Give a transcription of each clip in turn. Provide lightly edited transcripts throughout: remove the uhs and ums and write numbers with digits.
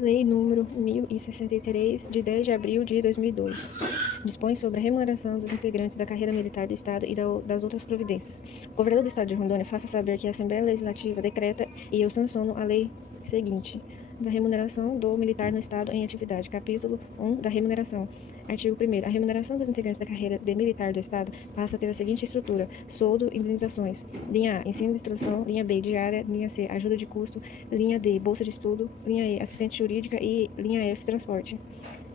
Lei número 1063, de 10 de abril de 2002, dispõe sobre a remuneração dos integrantes da carreira militar do Estado e das outras providências. O governador do Estado de Rondônia faça saber que a Assembleia Legislativa decreta e eu sanciono a lei seguinte: da remuneração do militar no Estado em atividade. Capítulo 1 da remuneração. Artigo 1º. A remuneração dos integrantes da carreira de militar do Estado passa a ter a seguinte estrutura: soldo, indenizações. Linha A, ensino de instrução. Linha B, diária. Linha C, ajuda de custo. Linha D, bolsa de estudo. Linha E, assistente jurídica. E linha F, transporte.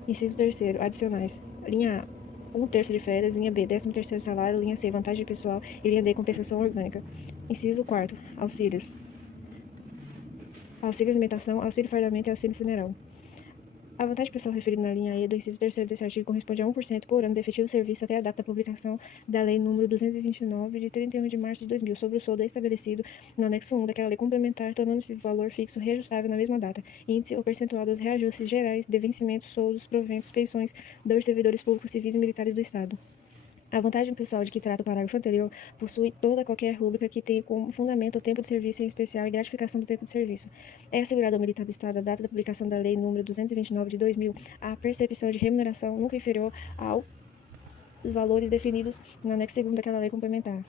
Inciso 3º. Adicionais. Linha A, 1/3 de férias. Linha B, 13º salário. Linha C, vantagem pessoal. E linha D, compensação orgânica. Inciso 4º. Auxílios. Auxílio alimentação, auxílio fardamento e auxílio funeral. A vantagem pessoal referida na linha E do inciso 3º desse artigo corresponde a 1% por ano de efetivo serviço até a data da publicação da Lei nº 229, de 31 de março de 2000, sobre o soldo estabelecido no anexo 1 daquela lei complementar, tornando-se valor fixo reajustável na mesma data, índice ou percentual dos reajustes gerais de vencimentos, soldos, proventos, pensões dos servidores públicos civis e militares do Estado. A vantagem pessoal de que trata o parágrafo anterior possui toda qualquer rúbrica que tenha como fundamento o tempo de serviço, em especial, e gratificação do tempo de serviço. É assegurado ao militar do Estado, à data da publicação da Lei nº 229 de 2000, a percepção de remuneração nunca inferior aos valores definidos no anexo 2º daquela lei complementar.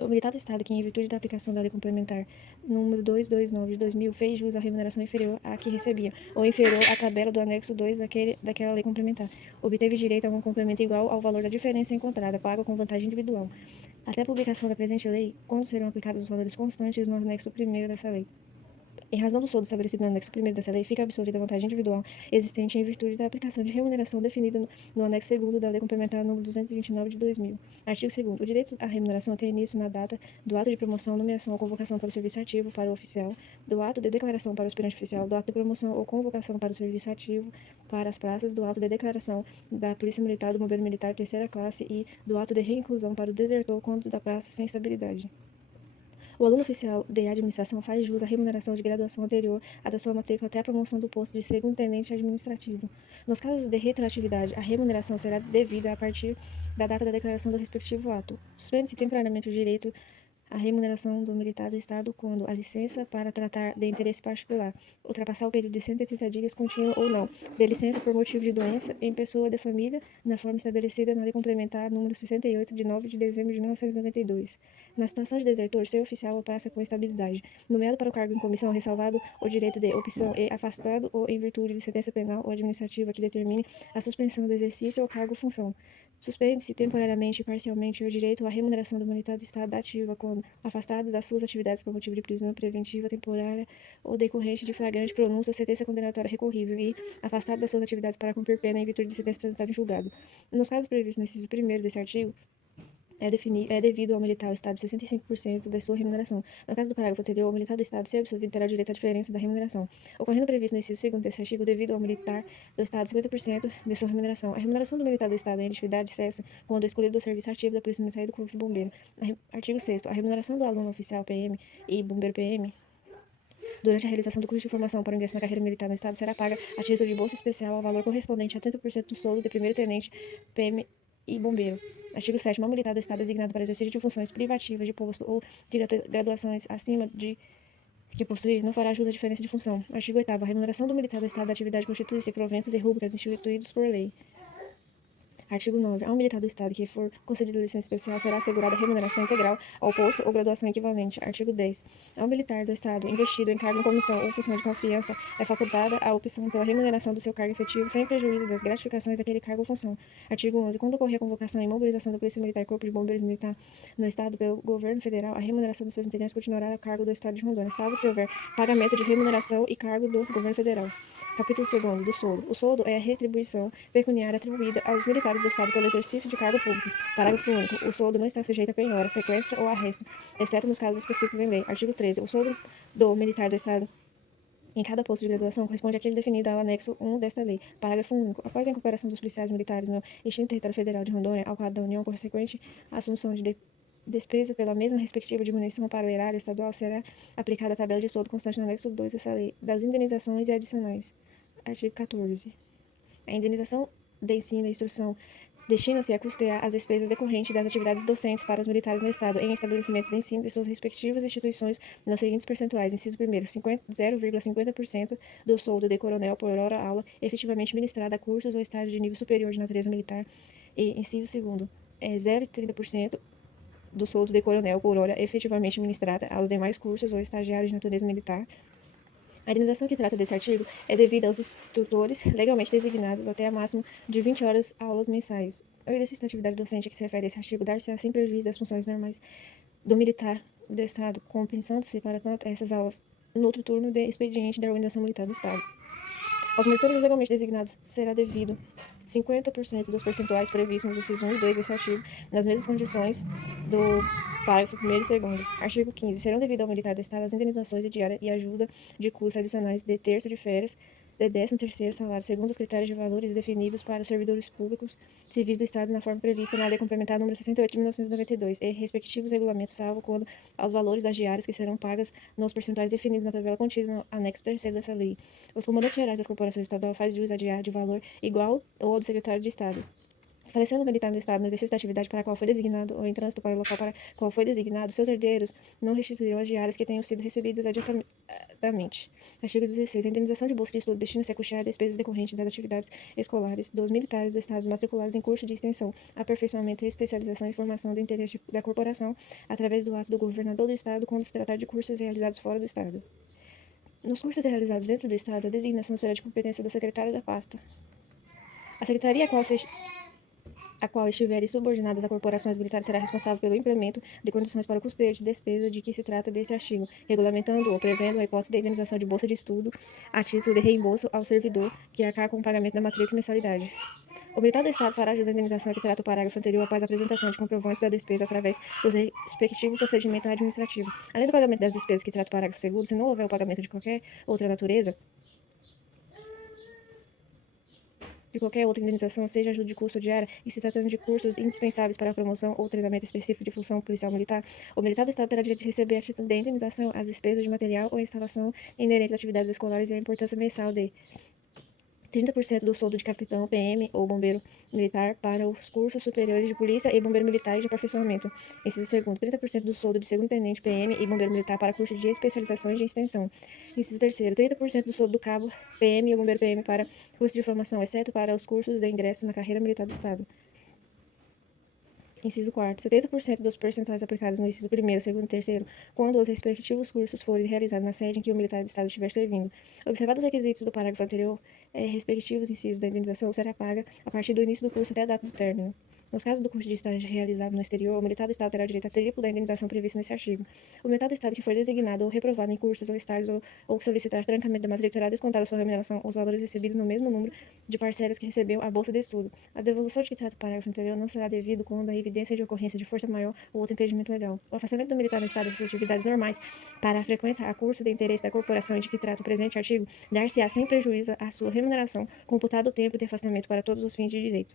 O militar do Estado que, em virtude da aplicação da Lei Complementar nº 229 de 2000, fez jus à remuneração inferior à que recebia, ou inferior à tabela do anexo 2 daquela Lei Complementar, obteve direito a um complemento igual ao valor da diferença encontrada, pago com vantagem individual. Até a publicação da presente lei, quando serão aplicados os valores constantes no anexo 1º dessa lei. Em razão do soldo estabelecido no anexo 1º dessa lei, fica absolvida a vantagem individual existente em virtude da aplicação de remuneração definida no anexo 2º da Lei Complementar nº 229 de 2000. Artigo 2º. O direito à remuneração tem início na data do ato de promoção, nomeação ou convocação para o serviço ativo para o oficial, do ato de declaração para o aspirante oficial, do ato de promoção ou convocação para o serviço ativo para as praças, do ato de declaração da Polícia Militar, do Bombeiro Militar terceira classe e do ato de reinclusão para o desertor quando da praça sem estabilidade. O aluno oficial de administração faz jus à remuneração de graduação anterior à da sua matrícula até a promoção do posto de segundo-tenente administrativo. Nos casos de retroatividade, a remuneração será devida a partir da data da declaração do respectivo ato. Suspende-se temporariamente o direito à remuneração do militar do Estado quando a licença para tratar de interesse particular ultrapassar o período de 180 dias contínuo ou não, de licença por motivo de doença em pessoa de família, na forma estabelecida na Lei Complementar número 68, de 9 de dezembro de 1992. Na situação de desertor, ser oficial ou praça com estabilidade, nomeado para o cargo em comissão, ressalvado o direito de opção e afastado ou em virtude de sentença penal ou administrativa que determine a suspensão do exercício ou cargo ou função. Suspende-se temporariamente e parcialmente o direito à remuneração do militar do Estado da ativa quando afastado das suas atividades por motivo de prisão preventiva temporária ou decorrente de flagrante pronúncia ou sentença condenatória recorrível e afastado das suas atividades para cumprir pena em virtude de sentença transitada em julgado. Nos casos previstos no inciso 1º desse artigo, é devido ao militar do Estado 65% da sua remuneração. No caso do parágrafo anterior, o militar do Estado, se absolvido, terá direito à diferença da remuneração. Ocorrendo previsto no inciso 2º desse artigo, devido ao militar do Estado 50% de sua remuneração. A remuneração do militar do Estado em atividade cessa quando escolhido do serviço ativo da Polícia Militar e do Corpo de Bombeiro. Artigo 6º. A remuneração do aluno oficial PM e bombeiro PM durante a realização do curso de formação para o ingresso na carreira militar no Estado será paga a título de bolsa especial ao valor correspondente a 30% do soldo de primeiro-tenente PM e bombeiro. Artigo 7º. O militar do Estado designado para exercício de funções privativas de posto ou de graduações acima de que possuir, não fará jus à diferença de função. Artigo 8º. A remuneração do militar do Estado da atividade constitui-se de proventos e rúbricas instituídos por lei. Artigo 9. Ao militar do Estado que for concedida licença especial será assegurada a remuneração integral ao posto ou graduação equivalente. Artigo 10. Ao militar do Estado investido em cargo em comissão ou função de confiança é facultada a opção pela remuneração do seu cargo efetivo sem prejuízo das gratificações daquele cargo ou função. Artigo 11. Quando ocorrer a convocação e mobilização da Polícia Militar e Corpo de Bombeiros Militar no Estado pelo governo federal, a remuneração dos seus integrantes continuará a cargo do Estado de Rondônia, salvo se houver pagamento de remuneração e cargo do governo federal. Capítulo 2º do soldo. O soldo é a retribuição pecuniária atribuída aos militares do Estado pelo exercício de cargo público. Parágrafo único. O soldo não está sujeito a penhora, sequestro ou arresto, exceto nos casos específicos em lei. Artigo 13. O soldo do militar do Estado em cada posto de graduação corresponde àquele definido ao anexo 1 desta lei. Parágrafo único. Após a incorporação dos policiais militares no extinto território federal de Rondônia ao quadro da União, consequente assunção de despesa pela mesma respectiva diminuição para o erário estadual, será aplicada a tabela de soldo constante no anexo 2 dessa lei, das indenizações e adicionais. Artigo 14. A indenização de ensino e instrução destina-se a custear as despesas decorrentes das atividades docentes para os militares no Estado em estabelecimentos de ensino de suas respectivas instituições nos seguintes percentuais. Inciso 1º, 0,50% do soldo de coronel por hora-aula efetivamente ministrada a cursos ou estágios de nível superior de natureza militar. E, inciso 2º, 0,30% do soldo de coronel por hora efetivamente ministrada aos demais cursos ou estagiários de natureza militar. A indenização que trata desse artigo é devida aos instrutores legalmente designados até a máximo de 20 horas aulas mensais. O exercício da atividade docente a que se refere esse artigo dar-se-á sem prejuízo das funções normais do militar do Estado, compensando-se, para tanto, essas aulas no outro turno de expediente da organização militar do Estado. Aos monitores legalmente designados será devido 50% dos percentuais previstos nos incisos 1 e 2 desse artigo, nas mesmas condições do parágrafo 1º e 2º. Artigo 15. Serão devido ao militar do Estado as indenizações de diária e ajuda de custo adicionais de terço de férias, de 13º salário, segundo os critérios de valores definidos para os servidores públicos civis do Estado na forma prevista na Lei Complementar nº 68 de 1992 e respectivos regulamentos, salvo quando aos valores das diárias que serão pagas nos percentuais definidos na tabela contida no anexo 3º dessa lei. Os comandantes gerais das corporações estaduais fazem jus à diária de valor igual ao do secretário de Estado. Falecendo o militar do Estado no exercício da atividade para a qual foi designado ou em trânsito para o local para a qual foi designado, seus herdeiros não restituirão as diárias que tenham sido recebidas adiantadamente. Artigo 16. A indenização de bolsa de estudo destina-se a custear despesas decorrentes das atividades escolares dos militares do Estado matriculados em curso de extensão, aperfeiçoamento, especialização e formação do interesse da corporação através do ato do governador do Estado quando se tratar de cursos realizados fora do Estado. Nos cursos realizados dentro do Estado, a designação será de competência do secretário da pasta. A secretaria a qual estiverem subordinadas a corporações militares será responsável pelo implemento de condições para o custeio de despesa de que se trata desse artigo, regulamentando ou prevendo a hipótese de indenização de bolsa de estudo a título de reembolso ao servidor que arcar com o pagamento da matrícula e mensalidade. O militar do Estado fará jus à indenização que trata o parágrafo anterior após a apresentação de comprovantes da despesa através do respectivo procedimento administrativo. Além do pagamento das despesas que trata o parágrafo 2º, se não houver o pagamento de qualquer outra indenização, seja ajuda de custo diária, e se tratando de cursos indispensáveis para a promoção ou treinamento específico de função policial militar, o militar do Estado terá direito de receber a título de indenização as despesas de material ou instalação inerentes às atividades escolares e a importância mensal de 30% do soldo de capitão, PM ou bombeiro militar para os cursos superiores de polícia e bombeiro militar e de aperfeiçoamento. Inciso 2º, 30% do soldo de segundo-tenente, PM e bombeiro militar para curso de especialização e de extensão. Inciso 3º, 30% do soldo do cabo, PM e bombeiro PM para curso de formação, exceto para os cursos de ingresso na carreira militar do Estado. Inciso 4º, 70% dos percentuais aplicados no inciso 1º, 2º e 3º, quando os respectivos cursos forem realizados na sede em que o militar do Estado estiver servindo. Observados os requisitos do parágrafo anterior, respectivos incisos da indenização será paga a partir do início do curso até a data do término. Nos casos do curso de estágio realizado no exterior, o militar do Estado terá direito a triplo da indenização prevista nesse artigo. O militar do Estado que for designado ou reprovado em cursos ou estágios ou solicitar trancamento da matrícula terá descontado a sua remuneração os valores recebidos no mesmo número de parcelas que recebeu a bolsa de estudo. A devolução de que trata o parágrafo anterior não será devido quando a evidência de ocorrência de força maior ou outro impedimento legal. O afastamento do militar do Estado das suas atividades normais para a frequência a curso de interesse da corporação de que trata o presente artigo dar-se-á sem prejuízo à sua remuneração, computado o tempo de afastamento para todos os fins de direito.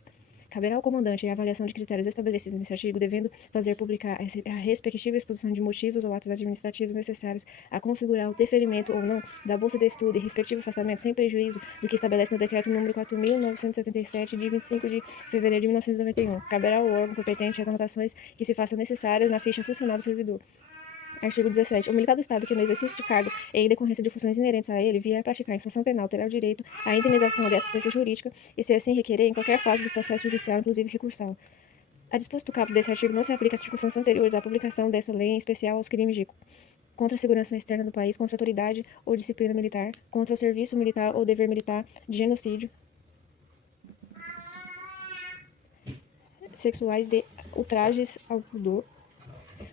Caberá ao comandante a avaliação de critérios estabelecidos nesse artigo, devendo fazer publicar a respectiva exposição de motivos ou atos administrativos necessários a configurar o deferimento ou não da bolsa de estudo e respectivo afastamento sem prejuízo do que estabelece no decreto número 4.977, de 25 de fevereiro de 1991. Caberá ao órgão competente as anotações que se façam necessárias na ficha funcional do servidor. Artigo 17. O militar do Estado que no exercício de cargo e em decorrência de funções inerentes a ele vier a praticar infração penal terá o direito à indenização de assistência jurídica e, se assim requerer, em qualquer fase do processo judicial, inclusive recursal. A disposto do caput desse artigo não se aplica às circunstâncias anteriores à publicação dessa lei, em especial aos crimes de contra a segurança externa do país, contra a autoridade ou disciplina militar, contra o serviço militar ou dever militar, de genocídio, sexuais, de ultrajes ao pudor,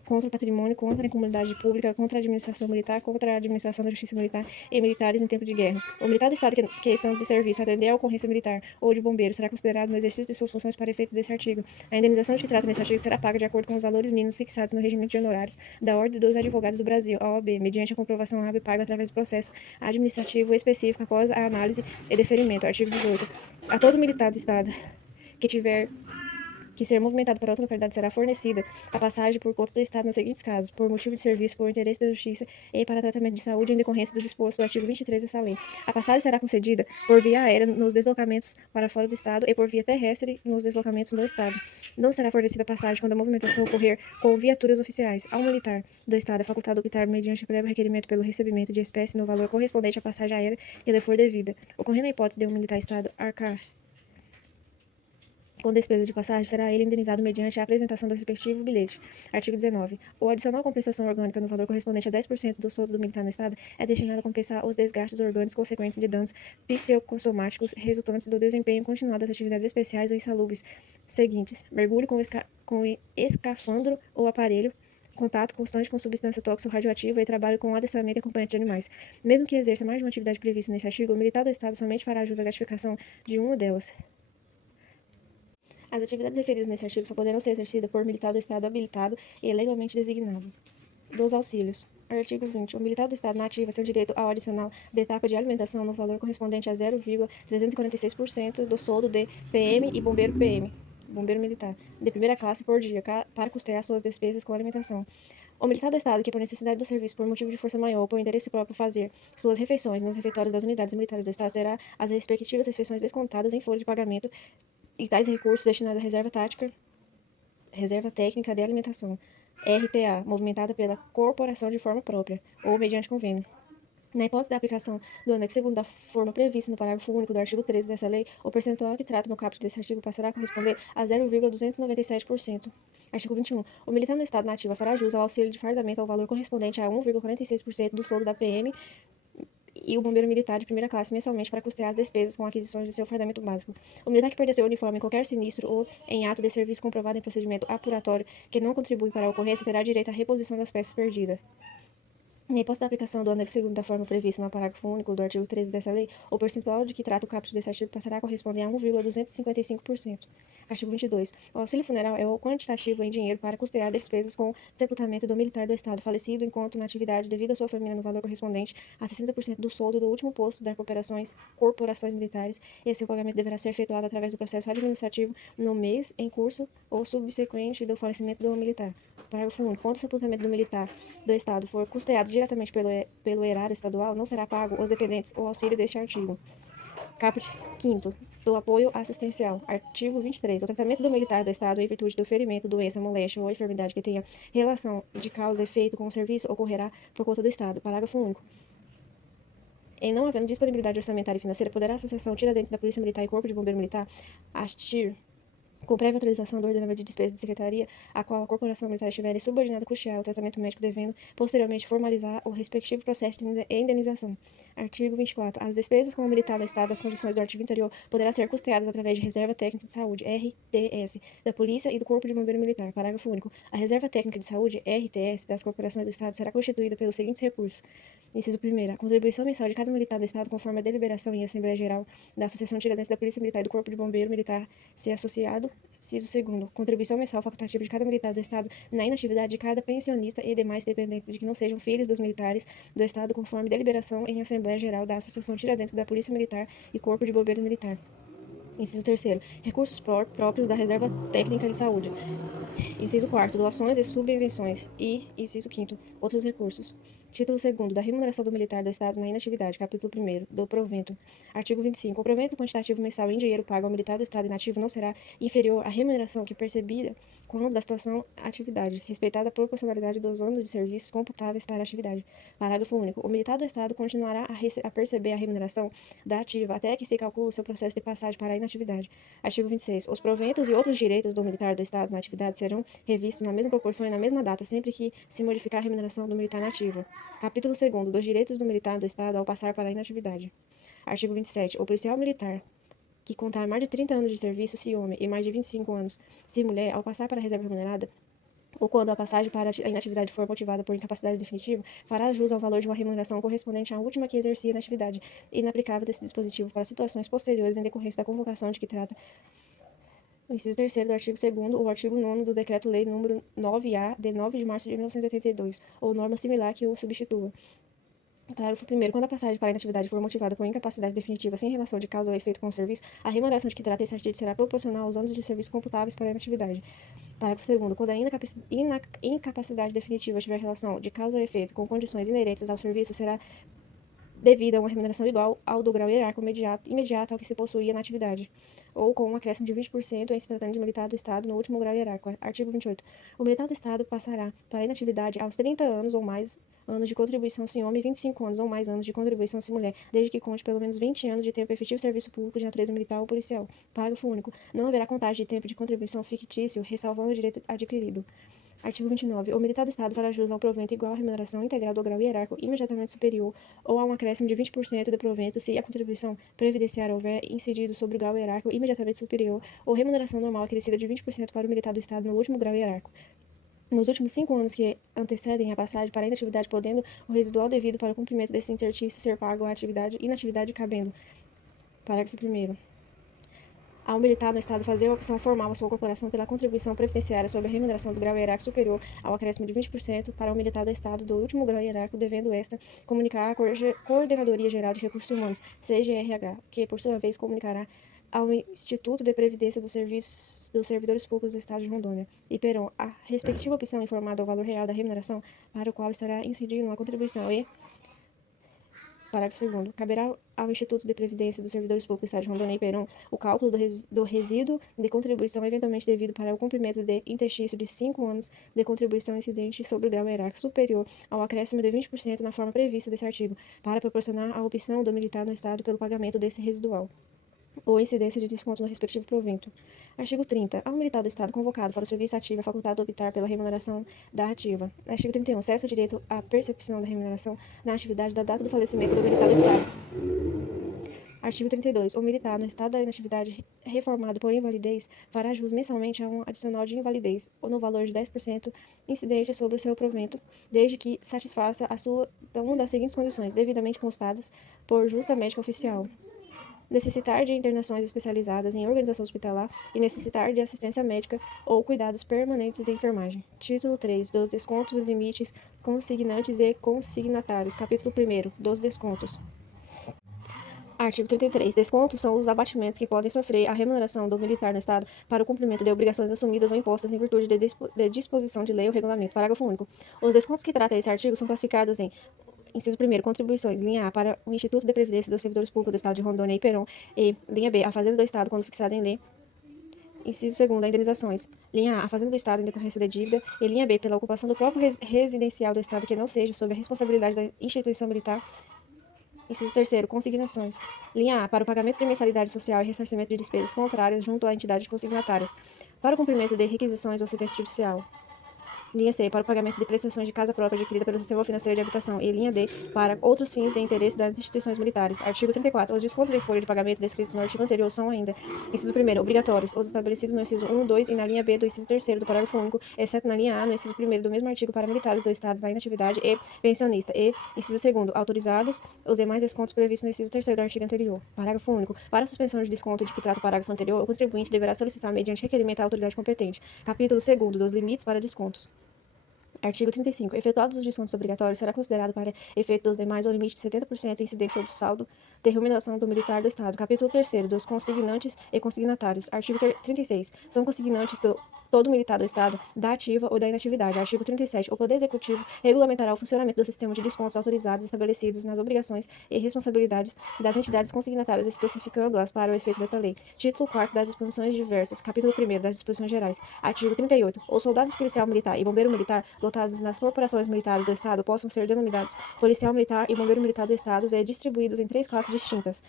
contra o patrimônio, contra a comunidade pública, contra a administração militar, contra a administração da justiça militar e militares em tempo de guerra. O militar do Estado que estando de serviço atender à ocorrência militar ou de bombeiro será considerado no exercício de suas funções para efeitos desse artigo. A indenização de que trata nesse artigo será paga de acordo com os valores mínimos fixados no regimento de honorários da Ordem dos Advogados do Brasil, a OAB, mediante a comprovação hábil paga através do processo administrativo específico após a análise e deferimento. Artigo 18. A todo militar do Estado que tiver que ser movimentado para outra localidade será fornecida a passagem por conta do Estado nos seguintes casos: por motivo de serviço, por interesse da justiça e para tratamento de saúde em decorrência do disposto do artigo 23 dessa lei. A passagem será concedida por via aérea nos deslocamentos para fora do Estado e por via terrestre nos deslocamentos no Estado. Não será fornecida passagem quando a movimentação ocorrer com viaturas oficiais. Ao militar do Estado é facultado optar mediante prévio requerimento pelo recebimento de espécie no valor correspondente à passagem aérea que lhe for devida. Ocorrendo a hipótese de um militar Estado arcar com despesa de passagem, será ele indenizado mediante a apresentação do respectivo bilhete. Artigo 19. O adicional compensação orgânica no valor correspondente a 10% do soldo do militar no Estado é destinado a compensar os desgastes orgânicos consequentes de danos psicossomáticos resultantes do desempenho continuado das atividades especiais ou insalubres seguintes: mergulho com escafandro ou aparelho, contato constante com substância tóxica radioativa e trabalho com adestramento e acompanhante de animais. Mesmo que exerça mais de uma atividade prevista nesse artigo, o militar do Estado somente fará jus à gratificação de uma delas. As atividades referidas nesse artigo só poderão ser exercidas por militar do Estado habilitado e legalmente designado. Dos auxílios. Artigo 20. O militar do Estado na ativa tem o direito ao adicional de etapa de alimentação no valor correspondente a 0,346% do soldo de PM e bombeiro PM, bombeiro militar, de primeira classe por dia, para custear suas despesas com alimentação. O militar do Estado que, por necessidade do serviço, por motivo de força maior ou por interesse próprio, fazer suas refeições nos refeitórios das unidades militares do Estado terá as respectivas refeições descontadas em folha de pagamento e tais recursos destinados à reserva técnica de alimentação, RTA, movimentada pela corporação de forma própria, ou mediante convênio. Na hipótese da aplicação do anexo 2º da forma prevista no parágrafo único do artigo 13 dessa lei, o percentual que trata no caput desse artigo passará a corresponder a 0,297%. Artigo 21. O militar no Estado na ativa fará jus ao auxílio de fardamento ao valor correspondente a 1,46% do soldo da PM e o bombeiro militar de primeira classe mensalmente para custear as despesas com aquisições de seu fardamento básico. O militar que perder seu uniforme em qualquer sinistro ou em ato de serviço comprovado em procedimento apuratório que não contribui para a ocorrência terá direito à reposição das peças perdidas. Na hipótese da aplicação do anexo 2º da forma prevista no parágrafo único do artigo 13 dessa lei, o percentual de que trata o caput desse artigo passará a corresponder a 1,255%. Artigo 22. O auxílio funeral é o quantitativo em dinheiro para custear despesas com sepultamento do militar do Estado falecido enquanto na atividade devido à sua família no valor correspondente a 60% do soldo do último posto das corporações militares, e esse pagamento deverá ser efetuado através do processo administrativo no mês em curso ou subsequente do falecimento do militar. Parágrafo único. Quando o sepultamento do militar do Estado for custeado diretamente pelo erário estadual, não será pago aos dependentes o auxílio deste artigo. Caput 5º do apoio assistencial. Artigo 23. O tratamento do militar do Estado em virtude do ferimento, doença, moléstia ou enfermidade que tenha relação de causa e efeito com o serviço ocorrerá por conta do Estado. Parágrafo único. Em não havendo disponibilidade orçamentária e financeira, poderá a Associação Tiradentes da Polícia Militar e Corpo de Bombeiro Militar, ASTIR, com prévia autorização do ordenamento de despesa de secretaria, a qual a corporação militar estiver subordinada a custear o tratamento médico, devendo posteriormente formalizar o respectivo processo de indenização. Artigo 24. As despesas com o militar no Estado das condições do artigo anterior poderá ser custeadas através de Reserva Técnica de Saúde, RTS, da Polícia e do Corpo de Bombeiro Militar. Parágrafo único. A Reserva Técnica de Saúde, RTS, das corporações do Estado será constituída pelos seguintes recursos. Inciso 1º. A contribuição mensal de cada militar do Estado conforme a deliberação em Assembleia Geral da Associação Tiradentes da Polícia Militar e do Corpo de Bombeiro Militar se associado. Inciso 2º. Contribuição mensal facultativa de cada militar do Estado na inatividade de cada pensionista e demais dependentes de que não sejam filhos dos militares do Estado conforme deliberação em Assembleia Geral da Associação Tiradentes da Polícia Militar e Corpo de Bombeiro Militar. Inciso 3º. Recursos próprios da Reserva Técnica de Saúde. Inciso 4º. Doações e subvenções. E, inciso 5º. Outros recursos. Título 2º. Da remuneração do militar do Estado na inatividade. Capítulo 1º. Do provento. Artigo 25. O provento quantitativo mensal em dinheiro pago ao militar do Estado inativo não será inferior à remuneração que percebida quando da situação atividade, respeitada a proporcionalidade dos anos de serviços computáveis para a atividade. Parágrafo único. O militar do Estado continuará a perceber a remuneração da ativa até que se calcule o seu processo de passagem para a inatividade. Artigo 26. Os proventos e outros direitos do militar do Estado na atividade serão revistos na mesma proporção e na mesma data, sempre que se modificar a remuneração do militar na ativa. Capítulo 2º. Dos direitos do militar do Estado ao passar para a inatividade. Artigo 27. O policial militar que contar mais de 30 anos de serviço, se homem, e mais de 25 anos, se mulher, ao passar para a reserva remunerada, ou quando a passagem para a inatividade for motivada por incapacidade definitiva, fará jus ao valor de uma remuneração correspondente à última que exercia na atividade, inaplicável desse dispositivo para situações posteriores em decorrência da convocação de que trata o inciso 3º do artigo 2º ou artigo 9º do Decreto-Lei nº 9A, de 9 de março de 1982, ou norma similar que o substitua. Parágrafo 1º. Quando a passagem para a inatividade for motivada por incapacidade definitiva sem relação de causa ou efeito com o serviço, a remuneração de que trata esse artigo será proporcional aos anos de serviço computáveis para a inatividade. Parágrafo 2º. Quando a incapacidade definitiva tiver relação de causa ou efeito com condições inerentes ao serviço, será devida a uma remuneração igual ao do grau hierárquico imediato ao que se possuía na atividade, ou com um acréscimo de 20% em se tratando de militar do Estado no último grau hierárquico. Artigo 28. O militar do Estado passará para a inatividade aos 30 anos ou mais anos de contribuição se homem e 25 anos ou mais anos de contribuição se mulher, desde que conte pelo menos 20 anos de tempo efetivo de serviço público de natureza militar ou policial. Parágrafo único. Não haverá contagem de tempo de contribuição fictício, ressalvando o direito adquirido. Artigo 29. O militar do Estado fará jus ao provento igual à remuneração integral do grau hierárquico imediatamente superior ou a um acréscimo de 20% do provento se a contribuição previdenciária houver incidido sobre o grau hierárquico imediatamente superior ou remuneração normal acrescida de 20% para o militar do Estado no último grau hierárquico. Nos últimos 5 anos que antecedem a passagem para a inatividade, podendo o residual devido para o cumprimento desse interstício ser pago à inatividade cabendo. Parágrafo 1º. Ao militar no Estado fazer a opção formal à sua corporação pela contribuição previdenciária sobre a remuneração do grau hierárquico superior ao acréscimo de 20% para o militar do Estado do último grau hierárquico, devendo esta comunicar à Coordenadoria Geral de Recursos Humanos, CGRH, que, por sua vez, comunicará ao Instituto de Previdência dos Servidores Públicos do Estado de Rondônia, IPERON, a respectiva opção informada ao valor real da remuneração para o qual estará incidindo a contribuição e... Parágrafo 2º. Caberá ao Instituto de Previdência dos Servidores Públicos do Estado de Rondônia, IPERON, o cálculo do resíduo de contribuição eventualmente devido para o cumprimento de interstício de 5 anos de contribuição incidente sobre o grau hierárquico superior ao acréscimo de 20% na forma prevista desse artigo, para proporcionar a opção do militar no Estado pelo pagamento desse residual ou incidência de desconto no respectivo provento. Artigo 30. Ao militar do Estado convocado para o serviço ativo é facultado optar pela remuneração da ativa. Artigo 31. Cessa o direito à percepção da remuneração na atividade da data do falecimento do militar do Estado. Artigo 32. O militar, no estado da inatividade reformado por invalidez, fará jus mensalmente a um adicional de invalidez, ou no valor de 10% incidente sobre o seu provento, desde que satisfaça uma das seguintes condições, devidamente constadas por justa médica oficial: necessitar de internações especializadas em organização hospitalar e necessitar de assistência médica ou cuidados permanentes de enfermagem. Título 3. Dos descontos, limites, consignantes e consignatários. Capítulo 1º. Dos descontos. Artigo 33. Descontos são os abatimentos que podem sofrer a remuneração do militar no Estado para o cumprimento de obrigações assumidas ou impostas em virtude de disposição de lei ou regulamento. Parágrafo único. Os descontos que trata esse artigo são classificados em: inciso 1º, contribuições, linha A, para o Instituto de Previdência dos Servidores Públicos do Estado de Rondônia, IPERON, e, linha B, a Fazenda do Estado, quando fixada em lei. Inciso 2º, indenizações. Linha A, a Fazenda do Estado em decorrência de dívida, e linha B, pela ocupação do próprio residencial do Estado que não seja sob a responsabilidade da instituição militar. Inciso 3º, consignações. Linha A, para o pagamento de mensalidade social e ressarcimento de despesas contrárias junto à entidade consignatárias, para o cumprimento de requisições ou sentença judicial. Linha C, para o pagamento de prestações de casa própria adquirida pelo Sistema Financeiro de Habitação. E linha D, para outros fins de interesse das instituições militares. Artigo 34. Os descontos em folha de pagamento descritos no artigo anterior são ainda: inciso 1º, obrigatórios, os estabelecidos no inciso 1, 2 e na linha B do inciso 3º do parágrafo único, exceto na linha A, no inciso 1º do mesmo artigo, para militares do Estado da inatividade e pensionista. E, inciso 2º, autorizados os demais descontos previstos no inciso 3º do artigo anterior. Parágrafo único. Para a suspensão de desconto de que trata o parágrafo anterior, o contribuinte deverá solicitar mediante requerimento à autoridade competente. Capítulo 2º, dos limites para descontos. Artigo 35. Efetuados os descontos obrigatórios, será considerado para efeito dos demais o limite de 70% incidente sobre o saldo de remuneração do militar do Estado. Capítulo 3º. Dos consignantes e consignatários. Artigo 36. São consignantes todo militar do Estado, da ativa ou da inatividade. Artigo 37. O Poder Executivo regulamentará o funcionamento do sistema de descontos autorizados estabelecidos nas obrigações e responsabilidades das entidades consignatárias, especificando-as para o efeito desta lei. Título 4º das disposições diversas. Capítulo 1º das disposições gerais. Artigo 38. Os soldados policial militar e bombeiro militar lotados nas corporações militares do Estado possam ser denominados policial militar e bombeiro militar do Estado e distribuídos em 3 classes distintas.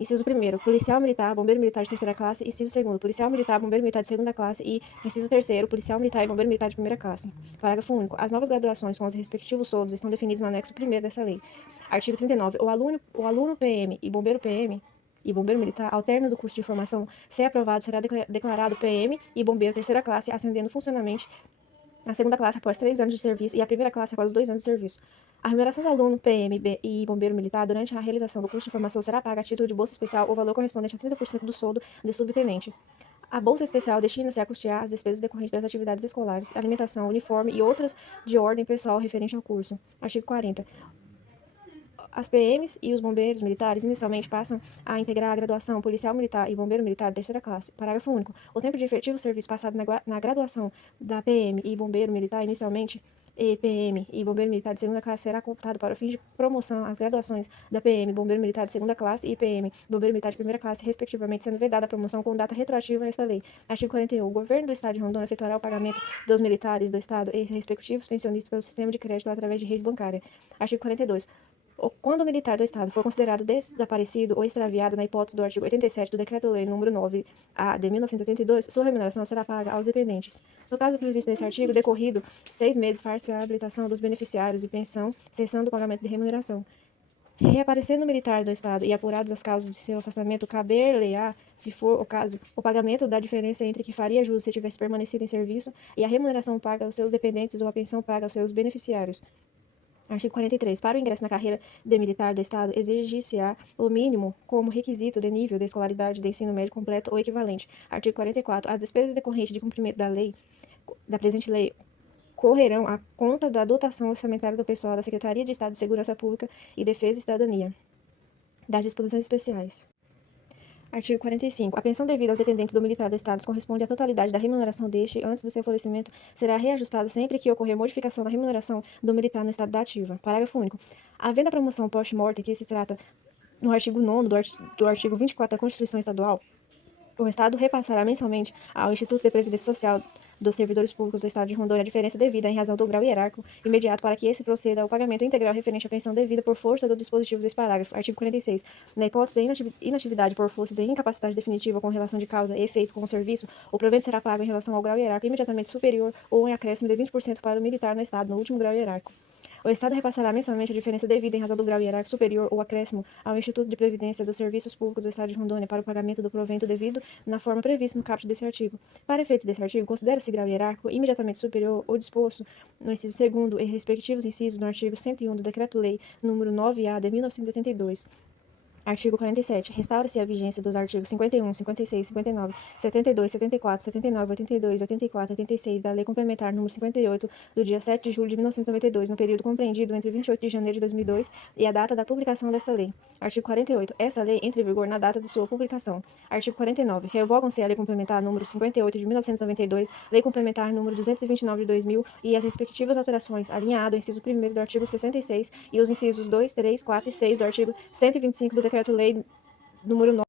Inciso 1º, policial militar, bombeiro militar de terceira classe. Inciso 2º, policial militar, bombeiro militar de segunda classe. E, inciso 3º, policial militar e bombeiro militar de primeira classe. Parágrafo único. As novas graduações com os respectivos soldos estão definidos no anexo 1º dessa lei. Artigo 39. O aluno PM e bombeiro PM e bombeiro militar, ao término do curso de formação, se aprovado, será declarado PM e bombeiro terceira classe, ascendendo funcionalmente a segunda classe após 3 anos de serviço e a primeira classe após 2 anos de serviço. A remuneração do aluno PM e bombeiro militar durante a realização do curso de formação será paga a título de bolsa especial ou valor correspondente a 30% do soldo de subtenente. A bolsa especial destina-se a custear as despesas decorrentes das atividades escolares, alimentação, uniforme e outras de ordem pessoal referente ao curso. Artigo 40. As PMs e os bombeiros militares inicialmente passam a integrar a graduação policial militar e bombeiro militar de terceira classe. Parágrafo único. O tempo de efetivo serviço passado na graduação da PM e bombeiro militar inicialmente PM e bombeiro militar de segunda classe será computado para o fim de promoção às graduações da PM, bombeiro militar de segunda classe e PM, bombeiro militar de primeira classe, respectivamente, sendo vedada a promoção com data retroativa a esta lei. Artigo 41. O governo do Estado de Rondônia efetuará o pagamento dos militares do Estado e respectivos pensionistas pelo sistema de crédito através de rede bancária. Artigo 42. Quando o militar do Estado for considerado desaparecido ou extraviado na hipótese do artigo 87 do Decreto-Lei nº 9-A de 1982, sua remuneração será paga aos dependentes. No caso previsto nesse artigo, decorrido 6 meses, far-se a habilitação dos beneficiários e pensão, cessando o pagamento de remuneração. Reaparecendo o militar do Estado e apuradas as causas de seu afastamento, caber-lhe-á, se for o caso, o pagamento da diferença entre que faria jus se tivesse permanecido em serviço e a remuneração paga aos seus dependentes ou a pensão paga aos seus beneficiários. Artigo 43. Para o ingresso na carreira de militar do Estado, exigir-se-á o mínimo como requisito de nível de escolaridade de ensino médio completo ou equivalente. Artigo 44. As despesas decorrentes de cumprimento da presente lei, correrão à conta da dotação orçamentária do pessoal da Secretaria de Estado de Segurança Pública e Defesa e Cidadania. Das disposições especiais. Artigo 45. A pensão devida aos dependentes do militar do Estado corresponde à totalidade da remuneração deste antes do seu falecimento, será reajustada sempre que ocorrer modificação da remuneração do militar no estado da ativa. Parágrafo único. Havendo a promoção post-mortem, que se trata no artigo 9º do artigo 24 da Constituição Estadual, o Estado repassará mensalmente ao Instituto de Previdência Social dos Servidores Públicos do Estado de Rondônia a diferença devida em razão do grau hierárquico imediato para que esse proceda ao pagamento integral referente à pensão devida por força do dispositivo desse parágrafo. Artigo 46. Na hipótese de inatividade por força de incapacidade definitiva com relação de causa e efeito com o serviço, o provento será pago em relação ao grau hierárquico imediatamente superior ou em acréscimo de 20% para o militar no Estado no último grau hierárquico. O Estado repassará mensalmente a diferença devida em razão do grau hierárquico superior ou acréscimo ao Instituto de Previdência dos Serviços Públicos do Estado de Rondônia para o pagamento do provento devido na forma prevista no caput desse artigo. Para efeitos desse artigo, considera-se grau hierárquico imediatamente superior ou disposto no inciso 2º e respectivos incisos no artigo 101 do Decreto-Lei nº 9-A de 1982. Artigo 47. Restaura-se a vigência dos artigos 51, 56, 59, 72, 74, 79, 82, 84, 86 da Lei Complementar nº 58, do dia 7 de julho de 1992, no período compreendido entre 28 de janeiro de 2002 e a data da publicação desta lei. Artigo 48. Essa lei entra em vigor na data de sua publicação. Artigo 49. Revogam-se a Lei Complementar nº 58 de 1992, Lei Complementar nº 229 de 2000 e as respectivas alterações, alinhado ao inciso 1º do artigo 66 e os incisos 2, 3, 4 e 6 do artigo 125 do Decreto-Lei nº